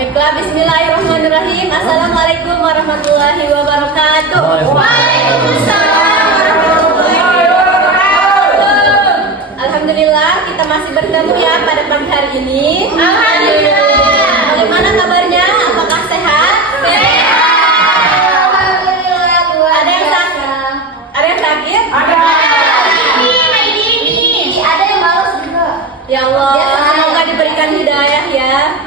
Baiklah, bismillahirrahmanirrahim. Assalamualaikum warahmatullahi wabarakatuh. Waalaikumsalam warahmatullahi wabarakatuh. Alhamdulillah kita masih bertemu ya pada pagi hari ini. Alhamdulillah. Bagaimana kabarnya? Apakah sehat? Sehat. Alhamdulillah. Ada yang sakit? Ada yang sakit? Ada. Ada yang balas juga. Ya Allah, semoga diberikan hidayah ya.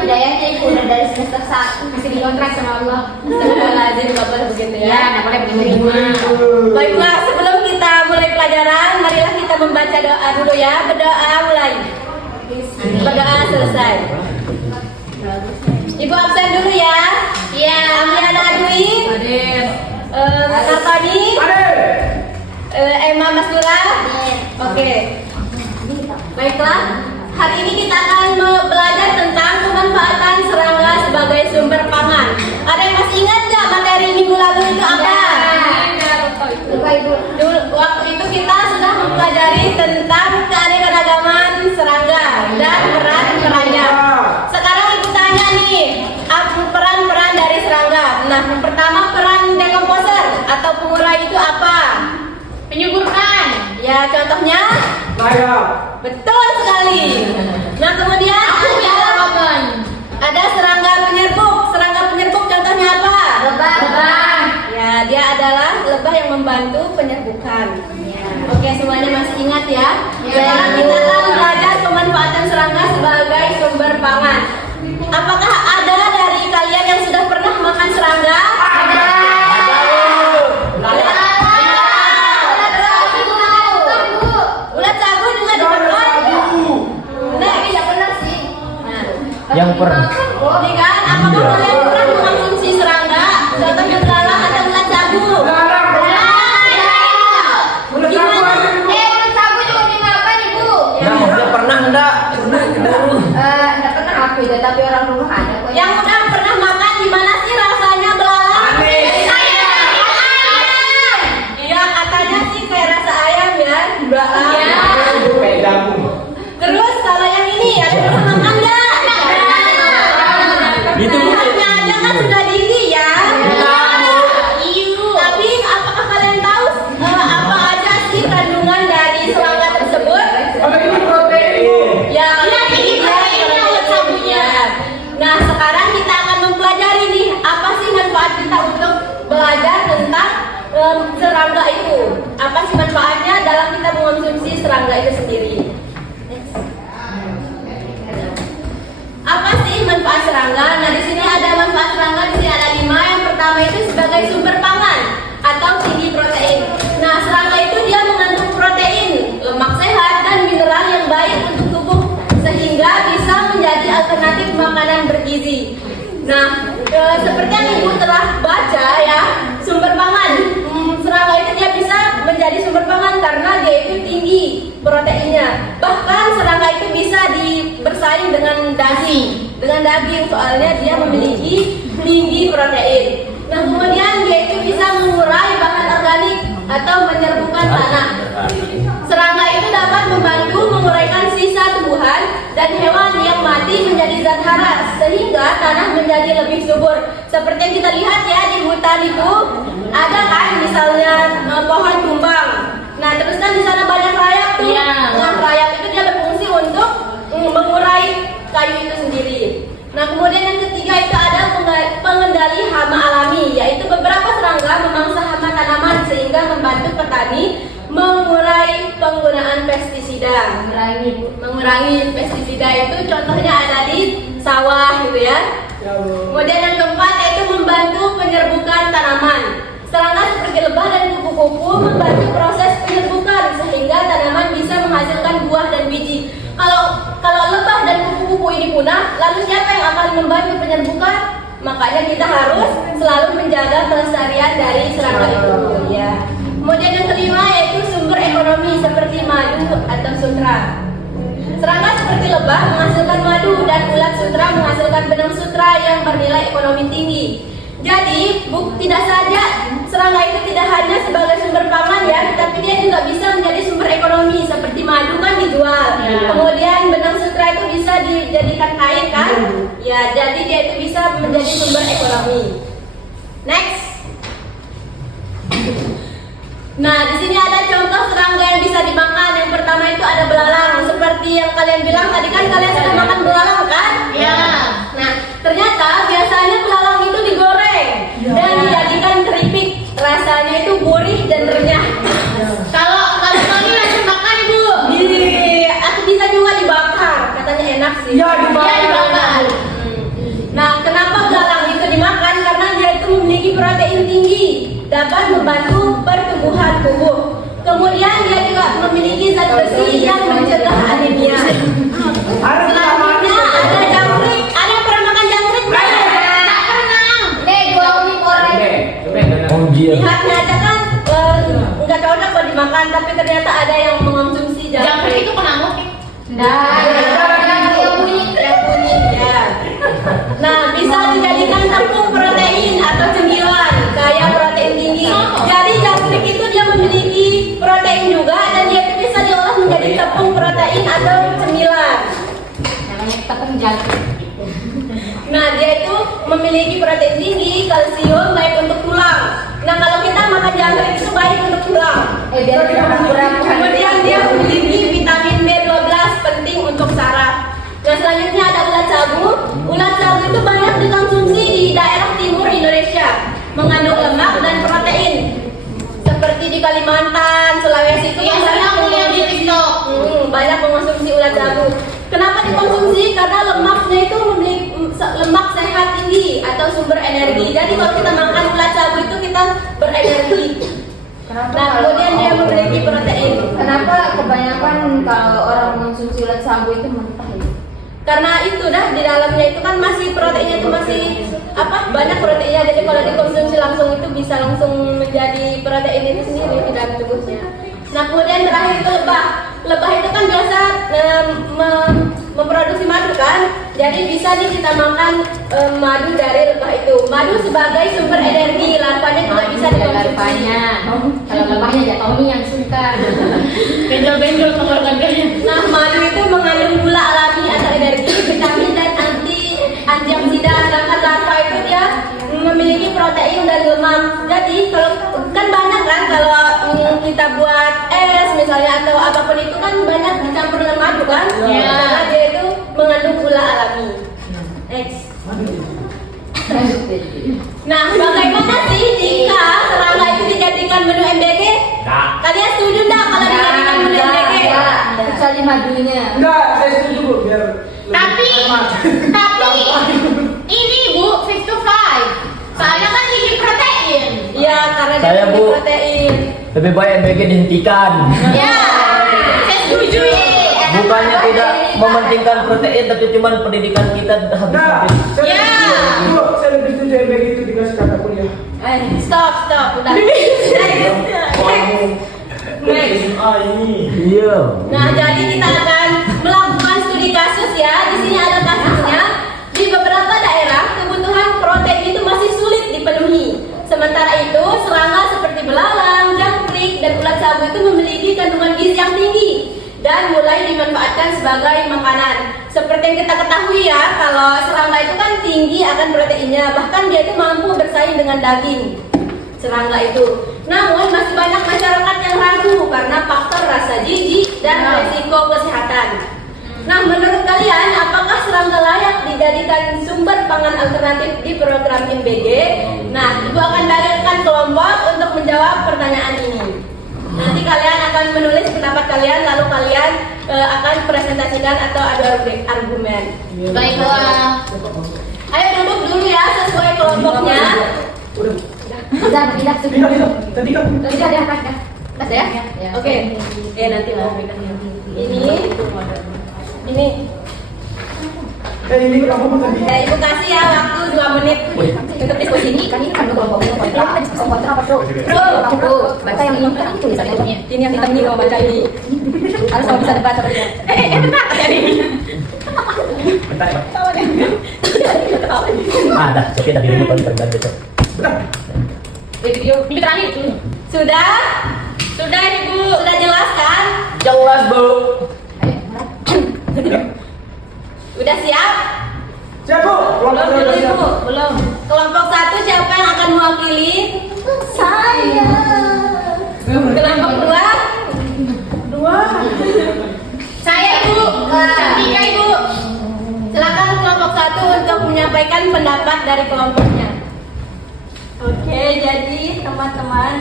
Hidayahnya itu udah dari semester 1 masih dikontrak sama Allah. Astagfirullahaladzim, nggak boleh begitu ya. Nggak boleh begitu. Baiklah, sebelum kita mulai pelajaran, marilah kita membaca doa dulu ya. Berdoa mulai. Berdoa selesai. Ibu absen dulu ya. Iya. Amliana Dwi. Hadir. Sartani. Hadir. Emma Masdura. Oke. Baiklah. Hari ini kita akan belajar tentang pemanfaatan serangga sebagai sumber pangan. Ada yang masih ingat nggak materi minggu lalu itu apa? Dulu, waktu itu kita sudah mempelajari tentang keanekaragaman serangga dan peran-perannya. Sekarang ibu tanya nih, apa peran-peran dari serangga? Nah, yang pertama peran dekomposer atau pengurai itu apa? Penyuburkan. Ya, contohnya? Betul sekali. Nah, kemudian ada serangga penyerbuk. Serangga penyerbuk contohnya apa? Lebah. Ya, dia adalah lebah yang membantu penyerbukan. Ya. Oke, semuanya masih ingat ya? Sekarang kita akan belajar pemanfaatan serangga sebagai sumber pangan. Apakah ada dari kalian yang sudah pernah makan serangga? Ada. Yang pernah. Nih kan, apakah kalian pernah mengonsumsi serangga? Contohnya belalang atau ulat sagu? Ulat sagu juga dimakan ibu. Nah, udah pernah enggak? Enggak pernah aku ya, tapi orang rumah ada. Yang udah pernah makan gimana sih rasanya belalang? Iya, katanya sih kayak rasa ayam ya, belalang. Terus kalau yang ini ada yang pernah makan nggak? Itu lihatnya aja kan sudah dingin ya. Tapi apakah kalian tahu apa aja sih kandungan dari serangga tersebut? Ya, ini ulat sagunya. Nah, sekarang kita akan mempelajari nih apa sih manfaat kita untuk belajar tentang serangga itu. Apa sih manfaatnya dalam kita mengonsumsi serangga itu sendiri? Apa sih manfaat serangga? Nah, di sini ada manfaat serangga, di sini ada 5. Yang pertama itu sebagai sumber pangan atau tinggi protein. Nah, serangga itu dia mengandung protein, lemak sehat dan mineral yang baik untuk tubuh sehingga bisa menjadi alternatif makanan bergizi. Nah, seperti yang ibu telah baca ya, sumber pangan. Serangga itu dia bisa menjadi sumber pangan karena dia itu tinggi proteinnya. Bahkan serangga itu bisa bersaing dengan daging soalnya dia memiliki tinggi protein. Nah, kemudian dia itu bisa mengurai bahan organik atau menyerbukan tanah. Serangga itu dapat membantu menguraikan sisa tumbuhan dan hewan yang mati menjadi zat hara sehingga tanah menjadi lebih subur. Seperti yang kita lihat ya di hutan itu ada kan misalnya pohon tumbang. Nah, terus kan di sana banyak rayap tuh. Nah, rayap itu dia berfungsi untuk mengurai kayu itu sendiri. Nah, kemudian yang ketiga itu ada pengendali hama alami, yaitu beberapa serangga memangsa hama tanaman sehingga membantu petani mengurai penggunaan pestisida. Mengurangi pestisida itu contohnya ada di sawah gitu ya. Kemudian yang keempat yaitu membantu penyerbukan tanaman. Serangga seperti lebah dan kupu-kupu membantu proses penyerbukan sehingga tanaman bisa menghasilkan buah dan biji. Kalau lebah dan kupu-kupu ini punah, lalu siapa yang akan membantu penyerbukan? Makanya kita harus selalu menjaga kelestarian dari serangga itu ya. Kemudian yang kelima yaitu sumber ekonomi seperti madu atau sutra. Serangga seperti lebah menghasilkan madu dan ulat sutra menghasilkan benang sutra yang bernilai ekonomi tinggi. Jadi, tidak saja serangga itu tidak hanya sebagai sumber pangan ya, tapi dia juga bisa menjadi sumber ekonomi seperti madu kan dijual. Kemudian benang sutra itu bisa dijadikan kain kan? Ya, jadi dia itu bisa menjadi sumber ekonomi. Next. Nah, di sini ada contoh serangga yang bisa dimakan. Yang pertama itu ada belalang. Seperti yang kalian bilang tadi kan kalian sudah makan belalang kan? Iya. Nah, ternyata biasanya belalang itu digoreng dan dijadikan keripik. Rasanya itu gurih dan renyah. Kalau kami langsung makan Ibu. Atau bisa juga dibakar. Katanya enak sih. Iya dibakar. Nah, kenapa belalang itu dimakan? Karena dia itu memiliki protein tinggi, dapat membantu pertumbuhan tubuh. Kemudian dia juga memiliki zat besi yang mencegah anemia. Selanjutnya ada jangkrik. Ada yang pernah makan jangkrik? Tak pernah. Nih gua mie goreng. Anjir. Lihatnya aja kan nggak cocok buat dimakan, tapi ternyata ada yang mengonsumsi Jangkrik jangkrik. itu penamuk. Yang kuning ya. Nah, bisa dijadikan tepung protein atau cemilan kaya protein tinggi. Jadi jangkrik itu dia memiliki protein juga dan dia itu bisa diolah menjadi tepung protein atau cemilan. Namanya tepung jangkrik. Nah, dia itu memiliki protein tinggi, kalsium, baik untuk tulang. Nah, kalau kita makan jangkrik itu baik untuk tulang. Biar kita kurang. Kemudian dia memiliki vitamin B12 penting untuk saraf. Nah, selanjutnya ada ulat sagu. Ulat sagu itu banyak dikonsumsi di daerah timur Indonesia, mengandung lemak dan protein. Seperti di Kalimantan, Sulawesi itu Iya, banyak saya punya di mengonsumsi- TikTok. banyak mengonsumsi ulat sagu. Kenapa dikonsumsi? Karena lemaknya itu memiliki lemak sehat tinggi atau sumber energi. Jadi kalau kita makan ulat sagu itu kita berenergi. Nah, kemudian dia memiliki protein. Kenapa kebanyakan kalau orang mengonsumsi ulat sagu itu mentah ya? Karena itu dah di dalamnya itu kan masih proteinnya itu masih banyak proteinnya, jadi kalau dikonsumsi langsung itu bisa langsung menjadi protein itu sendiri di dalam tubuhnya. Nah, kemudian terakhir itu lebah. Lebah itu kan biasa memproduksi madu kan, jadi bisa nih kita makan madu dari lebah itu. Madu sebagai sumber energi, larvanya juga bisa dikonsumsi. Kalau lebahnya jatuhnya yang suka. Benjol-benjol mengeluarkan. Nah, madu itu mengandung gula alami atau energi, vitamin dan antioksidan. Sedangkan larva itu dia memiliki protein dan lemak. Jadi kalau kan banyak kan kalau kita buat es misalnya atau apapun itu kan banyak dicampur dengan madu kan? Iya. Karena dia itu mengandung gula alami. Next. Nah, bagaimana sih jika serangga itu dijadikan menu MBG? Kalian setuju nggak kalau dijadikan menu MBG? Kecuali madunya. Enggak, saya setuju Bu, biar Tapi ini Bu 5 to 5. Soalnya kan tinggi protein. Iya, karena dia Saya, memiliki Bu. protein. Lebih baik MBG dihentikan. Ya, saya setuju. Bukannya tidak mementingkan protein, tapi cuman pendidikan kita Enggak, habis-habis. saya Ya. setuju. Bu, saya lebih setuju yang begitu dikasih kata kuliah. Stop, udah. Next. Iya. Nah, jadi kita akan melakukan studi kasus ya. Di sini ada kasusnya. Di beberapa daerah kebutuhan protein itu masih sulit dipenuhi. Sementara itu, serangga seperti belalang, jangkrik, dan ulat sagu itu memiliki kandungan gizi yang tinggi dan mulai dimanfaatkan sebagai makanan. Seperti yang kita ketahui ya, kalau serangga itu kan tinggi akan proteinnya, bahkan dia itu mampu bersaing dengan daging serangga itu. Namun masih banyak masyarakat yang ragu karena faktor rasa jijik dan resiko kesehatan. Nah, menurut kalian apakah serangga layak dijadikan sumber pangan alternatif di program MBG? Nah, Ibu akan bagikan kelompok untuk menjawab pertanyaan ini. Nanti kalian akan menulis pendapat kalian, lalu kalian akan presentasikan atau adu argumen. Baiklah. Ayo duduk dulu ya sesuai kelompoknya. Udah, tidak sudah. Tadi kan Udah, ya. Oke. Nanti mau ini. ini kamu tadi. Ya, Ibu kasih ya waktu 2 menit untuk diskusi ini. Kan ini kan kelompoknya kontra. Kita diskusi kontra apa, Bro? Bro, baca yang ini kan itu tulisannya. Ini yang hitam ini mau baca ini. Harus mau bisa debat sepertinya. Bentar tadi. Ada, tapi tadi ini kalau terbang gitu. Video terakhir itu. Sudah? Sudah Ibu. Sudah jelas kan? Jelas, Bu. Udah siap? Siap, Bu. Kelompok Belum dua Ibu, siap. belum. Kelompok 1 siapa yang akan mewakili? Saya. Kelompok 2? Saya Ibu. Cantika Ibu. Silakan kelompok 1 untuk menyampaikan pendapat dari kelompoknya. Oke, jadi teman-teman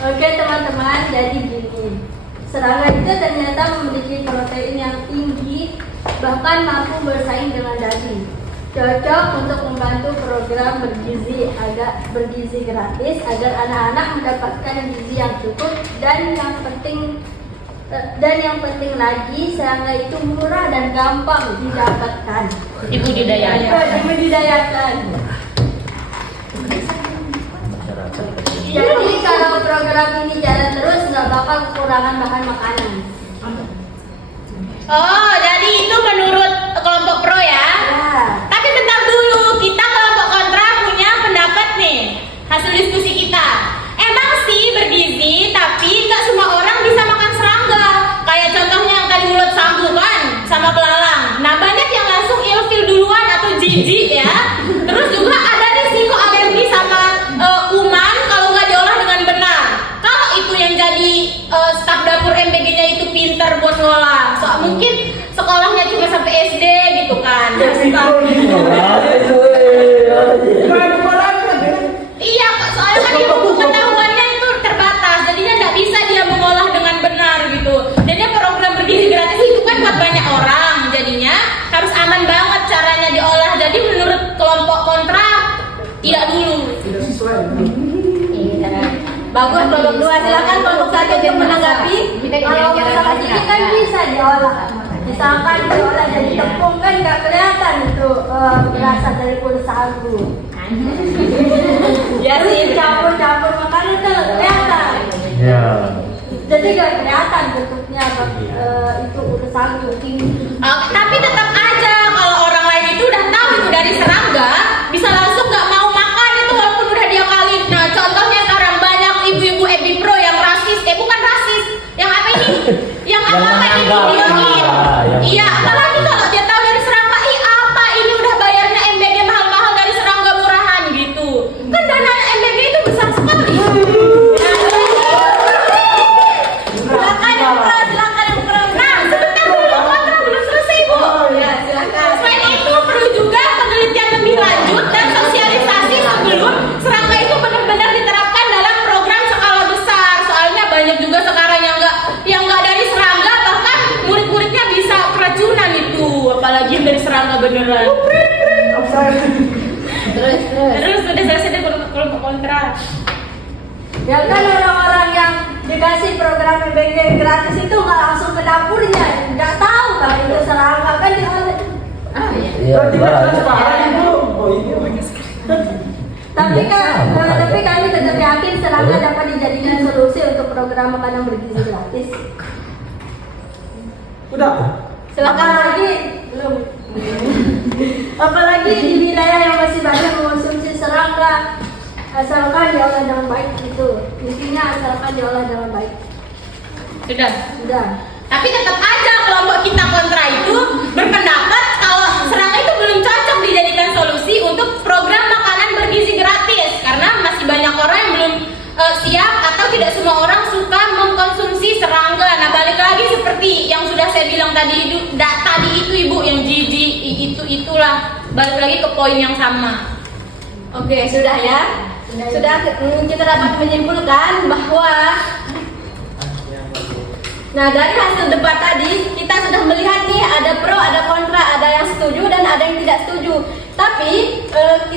Oke teman-teman, jadi gini. Serangga itu ternyata memiliki protein yang tinggi, bahkan mampu bersaing dengan daging. Cocok untuk membantu program bergizi gratis agar anak-anak mendapatkan gizi yang cukup dan yang penting lagi serangga itu murah dan gampang didapatkan. Ibu didayakan. Dibudidayakan. Jadi kalau program ini jalan terus nggak bakal kekurangan bahan makanan. Oh, jadi itu menurut kelompok pro ya? Ya. Tapi bentar dulu, kita kelompok kontra punya pendapat nih. Hasil diskusi kita. Emang sih bergizi, tapi nggak semua orang bisa makan serangga. Kayak contohnya yang tadi mulut sambu kan, sama belalang. Nah banyak yang langsung ilfil duluan atau jijik ya. Terus juga ada risiko alergi sama kuman kalau nggak diolah dengan benar. Kalau itu yang jadi staf dapur MBG-nya itu pinter buat ngolah. Mungkin sekolahnya cuma sampai SD gitu kan. Iya, soalnya kan ilmu pengetahuannya itu terbatas, jadinya nggak bisa dia mengolah dengan benar gitu. Jadinya program bergizi gratis itu kan buat banyak orang, jadinya harus aman banget caranya diolah. Jadi menurut kelompok kontra tidak dulu. Tidak sesuai. Bagus kelompok 2, silakan kelompok 1 untuk menanggapi. Kalau masalah ini kan bisa diolah. Misalkan diolah jadi tepung kan nggak kelihatan itu berasal dari kulit sagu. Ya sih, campur-campur makanan itu nggak kelihatan. Ya. Jadi nggak kelihatan bentuknya itu kulit sagu. Tapi tetap aja kalau orang lain itu udah tahu itu dari serangga, bisa langsung nggak mau makan itu walaupun udah diakalin. Nah contohnya sekarang banyak ibu-ibu Ebi Pro yang rasis, bukan rasis, yang apa ini? Yang apa ini videoin? Iya, apalagi kalau dia tahu dari serangga, apa ini udah bayarnya MBG mahal-mahal dari serangga murahan gitu. Kan dana MBG itu besar sekali. Silakan yang pro, silakan yang pro. Nah, sebentar dulu kontra belum selesai Bu. Ya silakan. Selain itu perlu juga penelitian lebih lanjut dan sosialisasi sebelum serangga itu benar-benar diterapkan dalam program skala besar. Soalnya banyak juga sekarang yang nggak dari serangga, bahkan murid-muridnya bisa keracunan itu, apalagi yang dari serangga beneran. Terus sudah selesai deh kelompok kontra. Ya kan orang-orang yang dikasih program MBG gratis itu nggak langsung ke dapurnya, nggak tahu kalau itu serangga kan diolah. Iya, Berarti kan banyak. sekarang itu. Oh ini. Tapi Iya, kan, sama aja. tapi kami tetap yakin serangga dapat dijadikan solusi untuk program makanan bergizi gratis. Udah. Silakan lagi, belum. Apalagi di wilayah yang masih banyak mengonsumsi serangga, asalkan diolah dengan baik gitu. Intinya asalkan diolah dengan baik. Sudah. Sudah. Tapi tetap aja kelompok kita kontra itu berpendapat kalau serangga itu belum cocok dijadikan solusi untuk program makanan bergizi gratis karena masih banyak orang yang belum siap atau tidak semua orang suka mengkonsumsi serangga. Nah balik lagi seperti yang sudah saya bilang tadi itu ibu yang jijik itulah, balik lagi ke poin yang sama. Oke, sudah ya. Sudah kita dapat menyimpulkan bahwa dari hasil debat tadi kita sudah melihat nih ada pro, ada kontra, ada yang setuju dan ada yang tidak setuju. Tapi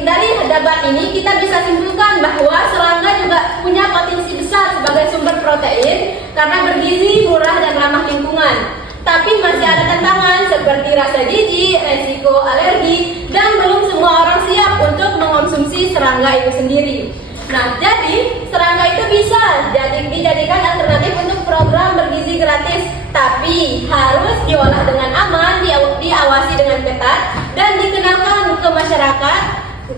dari debat ini kita bisa simpulkan bahwa serangga juga punya potensi besar sebagai sumber protein karena bergizi, murah dan ramah lingkungan. Tapi masih ada tantangan seperti rasa jijik, resiko alergi, dan belum semua orang siap untuk mengonsumsi serangga itu sendiri. Nah, jadi serangga itu bisa dijadikan alternatif untuk program bergizi gratis, tapi harus diolah dengan aman, diawasi dengan ketat, dan dikenalkan ke masyarakat masyarakat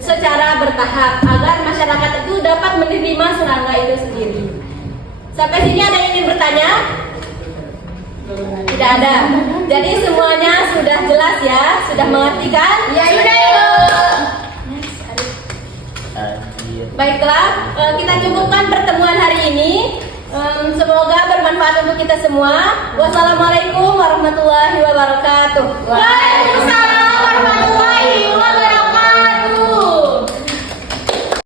secara bertahap agar masyarakat itu dapat menerima serangga itu sendiri. Sampai sini ada yang ingin bertanya? Tidak ada. Jadi semuanya sudah jelas ya, sudah mengerti kan? Iya, Sudah iya. Ibu. Anjir. Baiklah, kita cukupkan pertemuan hari ini. Semoga bermanfaat untuk kita semua. Wassalamualaikum warahmatullahi wabarakatuh. Waalaikumsalam